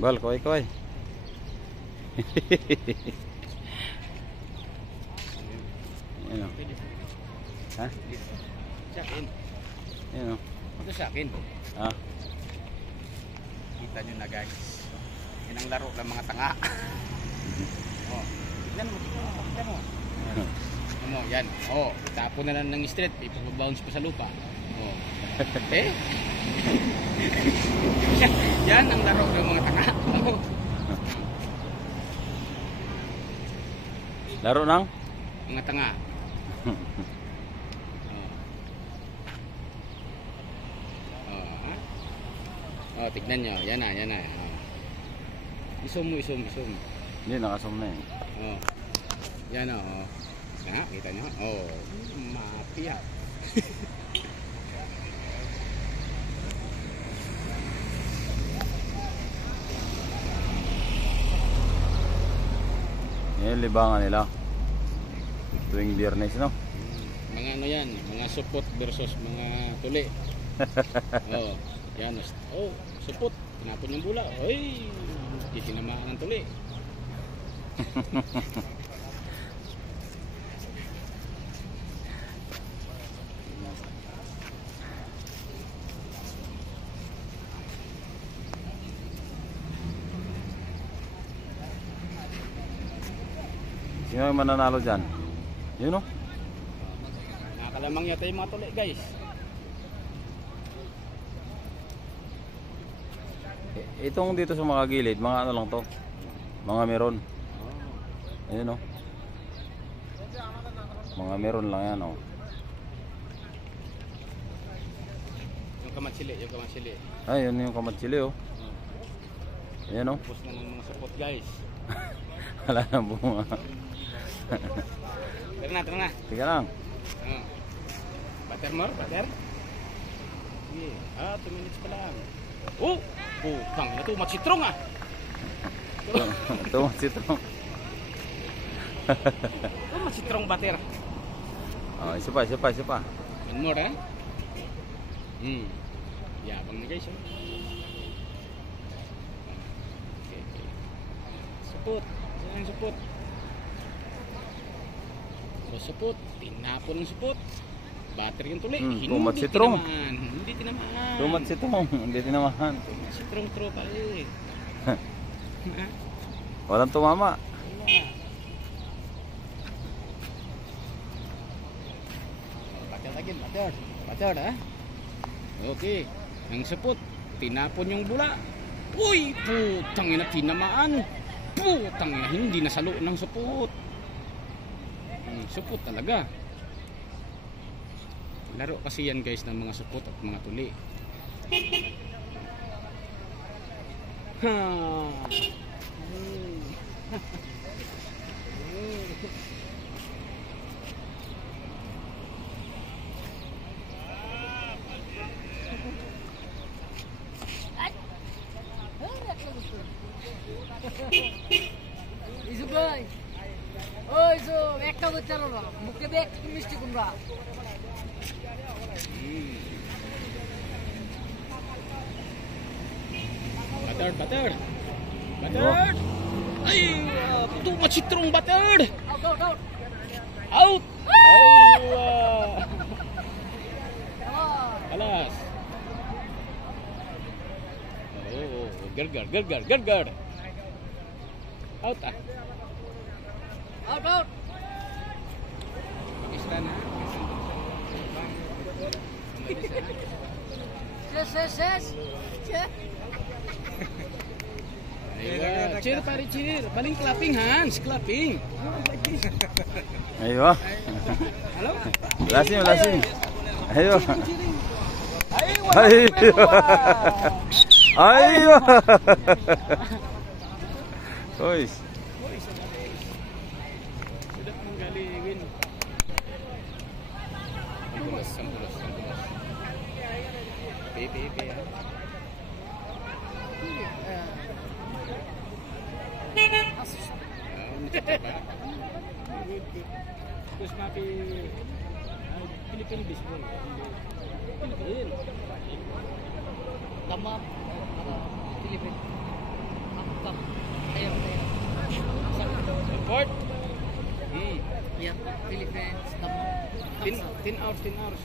Bal, kaway-kaway. Ayan o. Ha? Sa akin. Ayan o. Ito sa akin. Ah. Kita nyo na guys. Yan ang laro ng mga tanga. Oh, tignan mo, tignan mo. Ano, yan. Oh, tapo na lang ng street, ipapabounce pa sa lupa. Oh. Eh? Yan ang laro ng mga tanga. Laro ng? Mga tanga. Oh, tignan nyo. Yan na, yan na. Oh. Isum mo, isum. Hindi, nakasum na eh. Oh. Yan o. Oh. Yan, kita nyo. Oh, mafia. Yan, libangan nila. Tuwing Biyernes, no? Mga ano yan, mga supot versus mga tuli. Oh, yan. Oh, supot. Tinapon yung bula. Oy, di tinamaan ng tuli. Sino yung mananalo dyan? Yun o? Nakakalamang yata yung mga tuli guys. Itong dito sa mga gilid, mga ano lang to? Mga meron. Ayun o. Mga meron lang yan o. Yung kamatsili, yung kamatsili. Ay, yun yung kamatsili o. Ayan o. Tapos na ng mga supot guys. Wala na bunga. Tara na. Tiga lang. Oh. Butter more, butter. Sige. 2 minutes pa lang. Oh! Putang ina to, matsitrong ah. Ito, sitrong. Oh, matsitrong butter. Oh, isa pa. One more ah. Yabang na guys. Okay. Supot. Saan ang supot? Supot. Tinapon ng supot. Butter yung tuli. Tumat sitrong. Hindi tinamaan. Tumat sitrong. Hindi tinamahan. Tumat sitrong tropa eh. Walang tumama. Butter lagi, butter. Butter ah. Okay. Ang supot. Tinapon yung bula. Uy! Putang ina, tinamaan. Putang ina, hindi nasalo ng supot. Supot talaga. Laro kasi yan guys ng mga supot at mga tuli. Ha. Issue ভাই ওই যে একটা বাচ্চা না মুখে দেখ মিষ্টি কুমড়া Butter. Ay, puto machitrong butter. Out. Alas. Oh, gargar. Out ah. out Isla na. ses Cheer pare cheer. Baling clapping hands, clapping. Ayo. Halo? Lasing. Ayo. Ayo. Guys. Sudah menggalingin. Sampulas. Pepe ya. Terus napi Philippine baseball. Philippine. Tama Philippine Ayaw. Report. Yeah, Philippines, 10 hours. 10 hours.